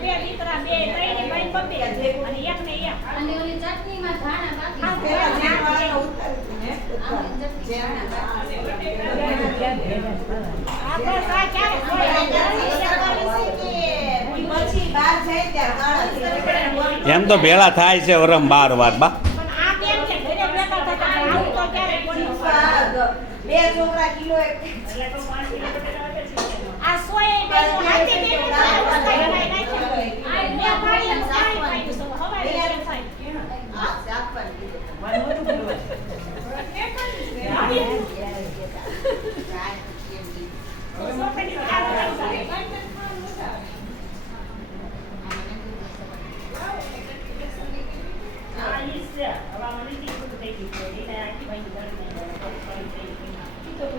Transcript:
બે દીકરા બે ત્રણ ભાઈ બબે અને એક ને એક અને ઓલી ચટણીમાં ધાણા બાકી પેલા જેવાળાનો ઉતાર્યું ને આપણે સા ક્યારે પછી બહાર જાય ત્યાં એમ તો ભેળા થાય છે વરમ 12 વાર બા. પણ આ કેમ છે ઘરે બેઠા હતા આવું તો ક્યારે પડી બે છોકરા કિલો એક આ સોય બે હાથે બે ઉતાઈ નાખ્યા આ બે પાણી પાણી પાઈ તો હવારે થાય શાકભાજી